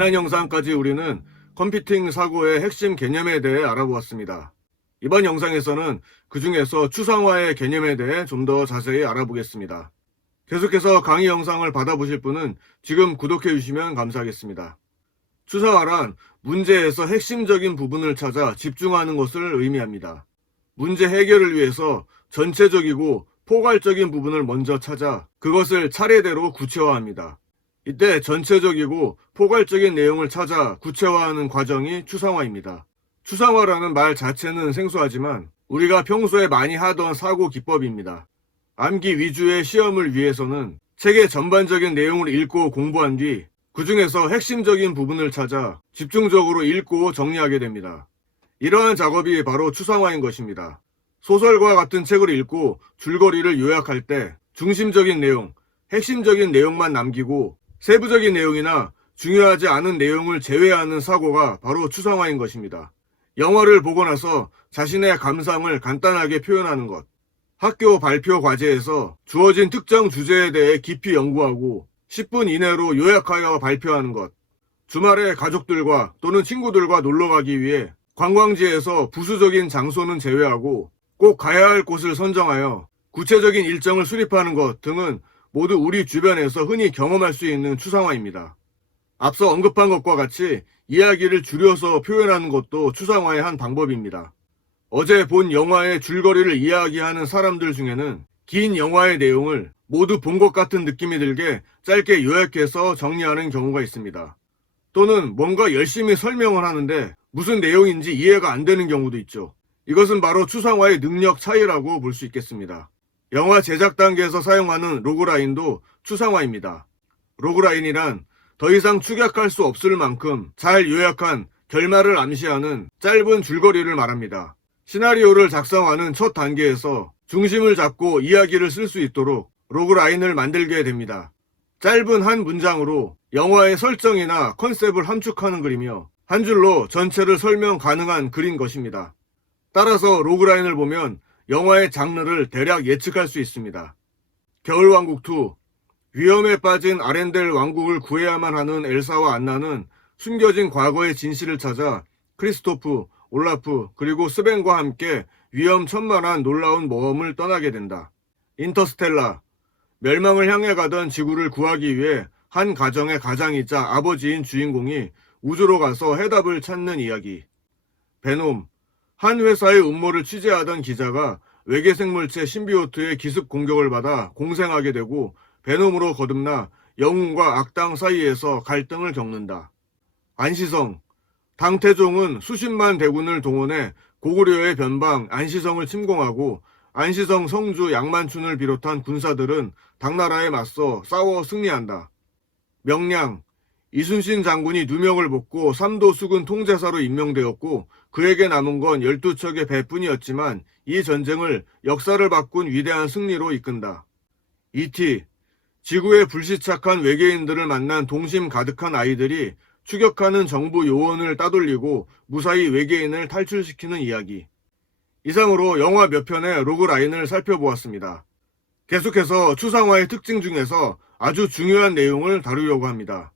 지난 영상까지 우리는 컴퓨팅 사고의 핵심 개념에 대해 알아보았습니다. 이번 영상에서는 그 중에서 추상화의 개념에 대해 좀 더 자세히 알아보겠습니다. 계속해서 강의 영상을 받아보실 분은 지금 구독해 주시면 감사하겠습니다. 추상화란 문제에서 핵심적인 부분을 찾아 집중하는 것을 의미합니다. 문제 해결을 위해서 전체적이고 포괄적인 부분을 먼저 찾아 그것을 차례대로 구체화합니다. 이때 전체적이고 포괄적인 내용을 찾아 구체화하는 과정이 추상화입니다. 추상화라는 말 자체는 생소하지만 우리가 평소에 많이 하던 사고 기법입니다. 암기 위주의 시험을 위해서는 책의 전반적인 내용을 읽고 공부한 뒤 그 중에서 핵심적인 부분을 찾아 집중적으로 읽고 정리하게 됩니다. 이러한 작업이 바로 추상화인 것입니다. 소설과 같은 책을 읽고 줄거리를 요약할 때 중심적인 내용, 핵심적인 내용만 남기고 세부적인 내용이나 중요하지 않은 내용을 제외하는 사고가 바로 추상화인 것입니다. 영화를 보고 나서 자신의 감상을 간단하게 표현하는 것, 학교 발표 과제에서 주어진 특정 주제에 대해 깊이 연구하고 10분 이내로 요약하여 발표하는 것, 주말에 가족들과 또는 친구들과 놀러 가기 위해 관광지에서 부수적인 장소는 제외하고 꼭 가야 할 곳을 선정하여 구체적인 일정을 수립하는 것 등은 모두 우리 주변에서 흔히 경험할 수 있는 추상화입니다. 앞서 언급한 것과 같이 이야기를 줄여서 표현하는 것도 추상화의 한 방법입니다. 어제 본 영화의 줄거리를 이야기하는 사람들 중에는 긴 영화의 내용을 모두 본 것 같은 느낌이 들게 짧게 요약해서 정리하는 경우가 있습니다. 또는 뭔가 열심히 설명을 하는데 무슨 내용인지 이해가 안 되는 경우도 있죠. 이것은 바로 추상화의 능력 차이라고 볼 수 있겠습니다. 영화 제작 단계에서 사용하는 로그라인도 추상화입니다. 로그라인이란 더 이상 축약할 수 없을 만큼 잘 요약한 결말을 암시하는 짧은 줄거리를 말합니다. 시나리오를 작성하는 첫 단계에서 중심을 잡고 이야기를 쓸 수 있도록 로그라인을 만들게 됩니다. 짧은 한 문장으로 영화의 설정이나 컨셉을 함축하는 글이며 한 줄로 전체를 설명 가능한 글인 것입니다. 따라서 로그라인을 보면 영화의 장르를 대략 예측할 수 있습니다. 겨울왕국2, 위험에 빠진 아렌델 왕국을 구해야만 하는 엘사와 안나는 숨겨진 과거의 진실을 찾아 크리스토프, 올라프, 그리고 스벤과 함께 위험천만한 놀라운 모험을 떠나게 된다. 인터스텔라, 멸망을 향해 가던 지구를 구하기 위해 한 가정의 가장이자 아버지인 주인공이 우주로 가서 해답을 찾는 이야기. 베놈, 한 회사의 음모를 취재하던 기자가 외계 생물체 신비오트의 기습 공격을 받아 공생하게 되고 베놈으로 거듭나 영웅과 악당 사이에서 갈등을 겪는다. 안시성, 당태종은 수십만 대군을 동원해 고구려의 변방 안시성을 침공하고 안시성 성주 양만춘을 비롯한 군사들은 당나라에 맞서 싸워 승리한다. 명량, 이순신 장군이 누명을 벗고 삼도 수군 통제사로 임명되었고 그에게 남은 건 12척의 배뿐이었지만 이 전쟁을 역사를 바꾼 위대한 승리로 이끈다. E.T. 지구에 불시착한 외계인들을 만난 동심 가득한 아이들이 추격하는 정부 요원을 따돌리고 무사히 외계인을 탈출시키는 이야기. 이상으로 영화 몇 편의 로그라인을 살펴보았습니다. 계속해서 추상화의 특징 중에서 아주 중요한 내용을 다루려고 합니다.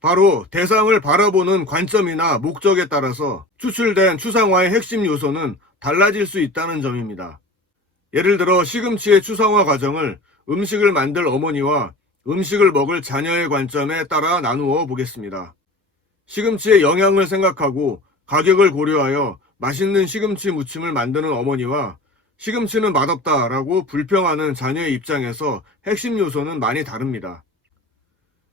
바로 대상을 바라보는 관점이나 목적에 따라서 추출된 추상화의 핵심 요소는 달라질 수 있다는 점입니다. 예를 들어 시금치의 추상화 과정을 음식을 만들 어머니와 음식을 먹을 자녀의 관점에 따라 나누어 보겠습니다. 시금치의 영양을 생각하고 가격을 고려하여 맛있는 시금치 무침을 만드는 어머니와 시금치는 맛없다라고 불평하는 자녀의 입장에서 핵심 요소는 많이 다릅니다.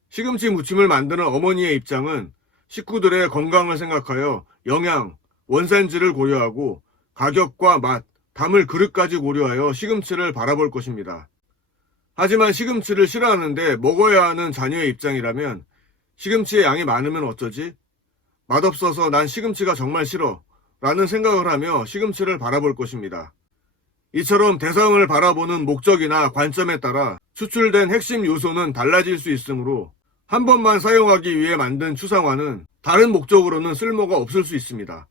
시금치 무침을 만드는 어머니의 입장은 식구들의 건강을 생각하여 영양, 원산지를 고려하고 가격과 맛, 담을 그릇까지 고려하여 시금치를 바라볼 것입니다. 하지만 시금치를 싫어하는데 먹어야 하는 자녀의 입장이라면 시금치의 양이 많으면 어쩌지? 맛없어서 난 시금치가 정말 싫어 라는 생각을 하며 시금치를 바라볼 것입니다. 이처럼 대상을 바라보는 목적이나 관점에 따라 추출된 핵심 요소는 달라질 수 있으므로 한 번만 사용하기 위해 만든 추상화는 다른 목적으로는 쓸모가 없을 수 있습니다.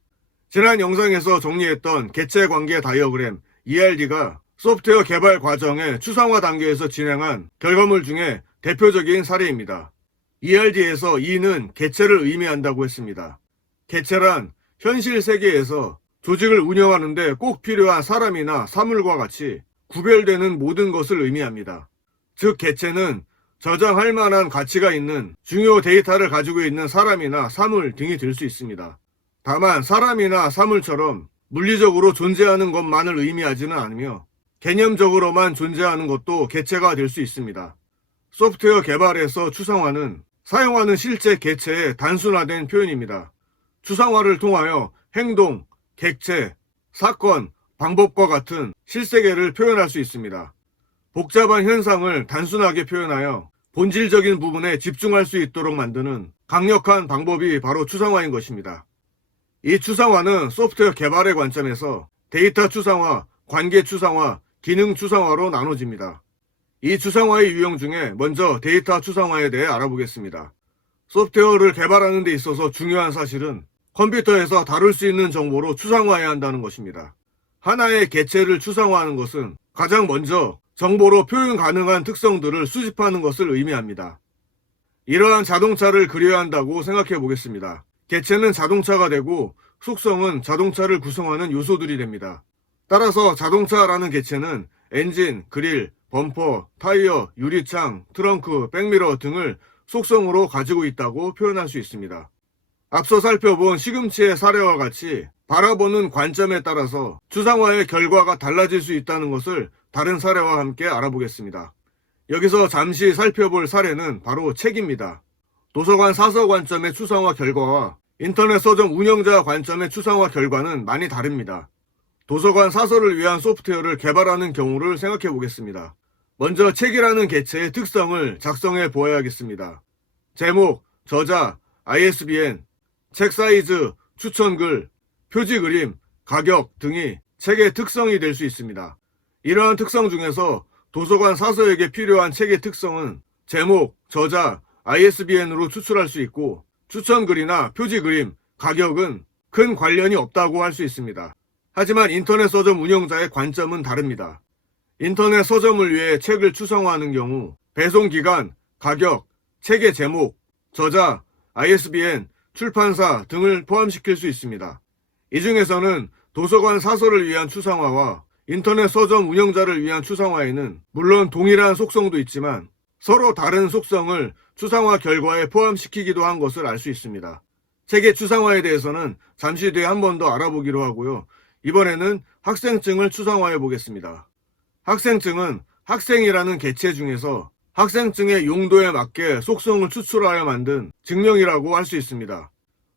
지난 영상에서 정리했던 개체관계 다이어그램 ERD가 소프트웨어 개발 과정의 추상화 단계에서 진행한 결과물 중에 대표적인 사례입니다. ERD에서 E는 개체를 의미한다고 했습니다. 개체란 현실 세계에서 조직을 운영하는데 꼭 필요한 사람이나 사물과 같이 구별되는 모든 것을 의미합니다. 즉, 개체는 저장할 만한 가치가 있는 중요 데이터를 가지고 있는 사람이나 사물 등이 될 수 있습니다. 다만 사람이나 사물처럼 물리적으로 존재하는 것만을 의미하지는 않으며 개념적으로만 존재하는 것도 개체가 될 수 있습니다. 소프트웨어 개발에서 추상화는 사용하는 실제 개체의 단순화된 표현입니다. 추상화를 통하여 행동, 객체, 사건, 방법과 같은 실세계를 표현할 수 있습니다. 복잡한 현상을 단순하게 표현하여 본질적인 부분에 집중할 수 있도록 만드는 강력한 방법이 바로 추상화인 것입니다. 이 추상화는 소프트웨어 개발의 관점에서 데이터 추상화, 관계 추상화, 기능 추상화로 나눠집니다. 이 추상화의 유형 중에 먼저 데이터 추상화에 대해 알아보겠습니다. 소프트웨어를 개발하는 데 있어서 중요한 사실은 컴퓨터에서 다룰 수 있는 정보로 추상화해야 한다는 것입니다. 하나의 개체를 추상화하는 것은 가장 먼저 정보로 표현 가능한 특성들을 수집하는 것을 의미합니다. 이러한 자동차를 그려야 한다고 생각해 보겠습니다. 개체는 자동차가 되고 속성은 자동차를 구성하는 요소들이 됩니다. 따라서 자동차라는 개체는 엔진, 그릴, 범퍼, 타이어, 유리창, 트렁크, 백미러 등을 속성으로 가지고 있다고 표현할 수 있습니다. 앞서 살펴본 시금치의 사례와 같이 바라보는 관점에 따라서 추상화의 결과가 달라질 수 있다는 것을 다른 사례와 함께 알아보겠습니다. 여기서 잠시 살펴볼 사례는 바로 책입니다. 도서관 사서 관점의 추상화 결과와 인터넷 서점 운영자 관점의 추상화 결과는 많이 다릅니다. 도서관 사서를 위한 소프트웨어를 개발하는 경우를 생각해 보겠습니다. 먼저 책이라는 개체의 특성을 작성해 보아야겠습니다. 제목, 저자, ISBN, 책 사이즈, 추천글, 표지 그림, 가격 등이 책의 특성이 될 수 있습니다. 이러한 특성 중에서 도서관 사서에게 필요한 책의 특성은 제목, 저자, ISBN으로 추출할 수 있고 추천글이나 표지 그림, 가격은 큰 관련이 없다고 할 수 있습니다. 하지만 인터넷 서점 운영자의 관점은 다릅니다. 인터넷 서점을 위해 책을 추상화하는 경우 배송기간, 가격, 책의 제목, 저자, ISBN, 출판사 등을 포함시킬 수 있습니다. 이 중에서는 도서관 사서를 위한 추상화와 인터넷 서점 운영자를 위한 추상화에는 물론 동일한 속성도 있지만 서로 다른 속성을 추상화 결과에 포함시키기도 한 것을 알 수 있습니다. 책의 추상화에 대해서는 잠시 뒤에 한 번 더 알아보기로 하고요. 이번에는 학생증을 추상화해 보겠습니다. 학생증은 학생이라는 개체 중에서 학생증의 용도에 맞게 속성을 추출하여 만든 증명이라고 할 수 있습니다.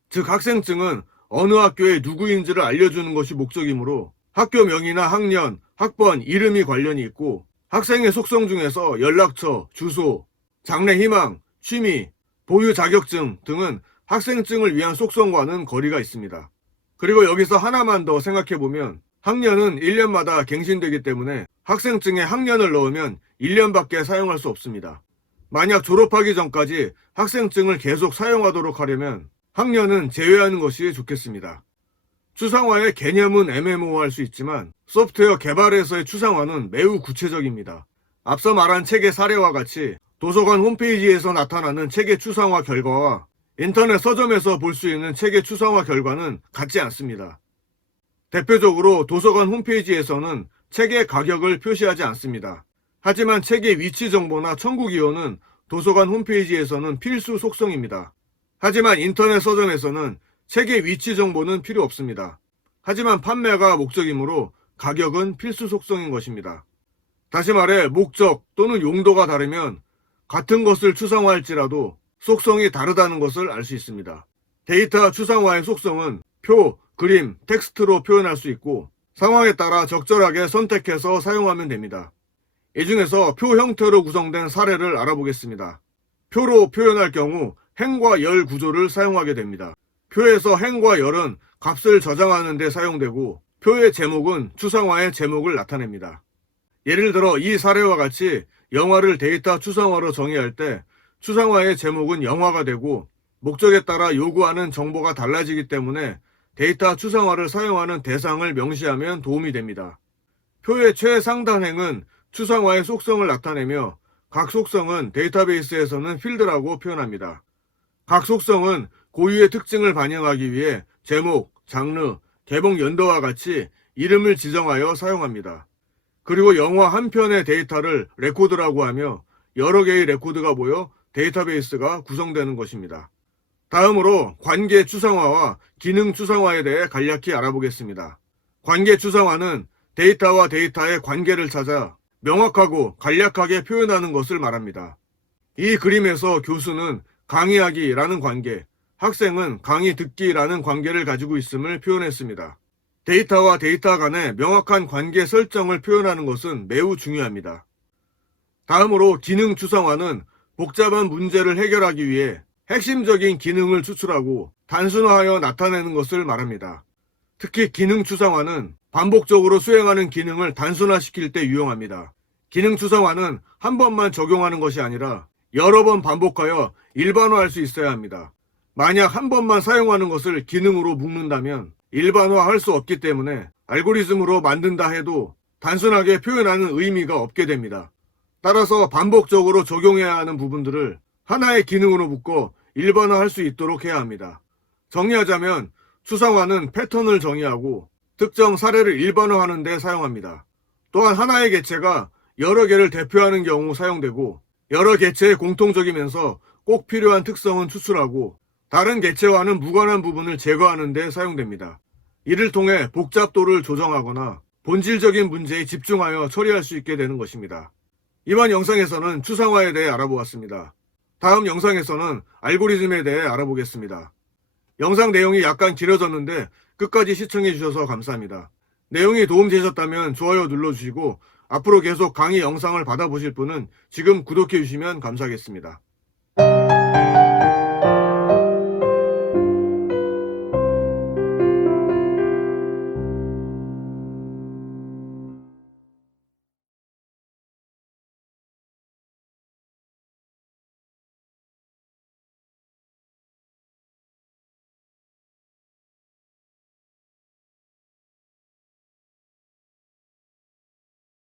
즉 학생증은 어느 학교의 누구인지를 알려주는 것이 목적이므로 학교명이나 학년, 학번, 이름이 관련이 있고 학생의 속성 중에서 연락처, 주소, 장래 희망, 취미, 보유 자격증 등은 학생증을 위한 속성과는 거리가 있습니다. 그리고 여기서 하나만 더 생각해보면 학년은 1년마다 갱신되기 때문에 학생증에 학년을 넣으면 1년밖에 사용할 수 없습니다. 만약 졸업하기 전까지 학생증을 계속 사용하도록 하려면 학년은 제외하는 것이 좋겠습니다. 추상화의 개념은 애매모호할 수 있지만 소프트웨어 개발에서의 추상화는 매우 구체적입니다. 앞서 말한 책의 사례와 같이 도서관 홈페이지에서 나타나는 책의 추상화 결과와 인터넷 서점에서 볼 수 있는 책의 추상화 결과는 같지 않습니다. 대표적으로 도서관 홈페이지에서는 책의 가격을 표시하지 않습니다. 하지만 책의 위치 정보나 청구 기호는 도서관 홈페이지에서는 필수 속성입니다. 하지만 인터넷 서점에서는 책의 위치 정보는 필요 없습니다. 하지만 판매가 목적이므로 가격은 필수 속성인 것입니다. 다시 말해 목적 또는 용도가 다르면 같은 것을 추상화할지라도 속성이 다르다는 것을 알 수 있습니다. 데이터 추상화의 속성은 표, 그림, 텍스트로 표현할 수 있고 상황에 따라 적절하게 선택해서 사용하면 됩니다. 이 중에서 표 형태로 구성된 사례를 알아보겠습니다. 표로 표현할 경우 행과 열 구조를 사용하게 됩니다. 표에서 행과 열은 값을 저장하는 데 사용되고 표의 제목은 추상화의 제목을 나타냅니다. 예를 들어 이 사례와 같이 영화를 데이터 추상화로 정의할 때 추상화의 제목은 영화가 되고 목적에 따라 요구하는 정보가 달라지기 때문에 데이터 추상화를 사용하는 대상을 명시하면 도움이 됩니다. 표의 최상단행은 추상화의 속성을 나타내며 각 속성은 데이터베이스에서는 필드라고 표현합니다. 각 속성은 고유의 특징을 반영하기 위해 제목, 장르, 개봉 연도와 같이 이름을 지정하여 사용합니다. 그리고 영화 한 편의 데이터를 레코드라고 하며 여러 개의 레코드가 모여 데이터베이스가 구성되는 것입니다. 다음으로 관계 추상화와 기능 추상화에 대해 간략히 알아보겠습니다. 관계 추상화는 데이터와 데이터의 관계를 찾아 명확하고 간략하게 표현하는 것을 말합니다. 이 그림에서 교수는 강의하기라는 관계, 학생은 강의 듣기라는 관계를 가지고 있음을 표현했습니다. 데이터와 데이터 간의 명확한 관계 설정을 표현하는 것은 매우 중요합니다. 다음으로 기능 추상화는 복잡한 문제를 해결하기 위해 핵심적인 기능을 추출하고 단순화하여 나타내는 것을 말합니다. 특히 기능 추상화는 반복적으로 수행하는 기능을 단순화시킬 때 유용합니다. 기능 추상화는 한 번만 적용하는 것이 아니라 여러 번 반복하여 일반화할 수 있어야 합니다. 만약 한 번만 사용하는 것을 기능으로 묶는다면 일반화할 수 없기 때문에 알고리즘으로 만든다 해도 단순하게 표현하는 의미가 없게 됩니다. 따라서 반복적으로 적용해야 하는 부분들을 하나의 기능으로 묶어 일반화할 수 있도록 해야 합니다. 정리하자면 추상화는 패턴을 정의하고 특정 사례를 일반화하는 데 사용합니다. 또한 하나의 개체가 여러 개를 대표하는 경우 사용되고 여러 개체의 공통적이면서 꼭 필요한 특성은 추출하고 다른 개체와는 무관한 부분을 제거하는 데 사용됩니다. 이를 통해 복잡도를 조정하거나 본질적인 문제에 집중하여 처리할 수 있게 되는 것입니다. 이번 영상에서는 추상화에 대해 알아보았습니다. 다음 영상에서는 알고리즘에 대해 알아보겠습니다. 영상 내용이 약간 길어졌는데 끝까지 시청해 주셔서 감사합니다. 내용이 도움되셨다면 좋아요 눌러주시고 앞으로 계속 강의 영상을 받아보실 분은 지금 구독해 주시면 감사하겠습니다.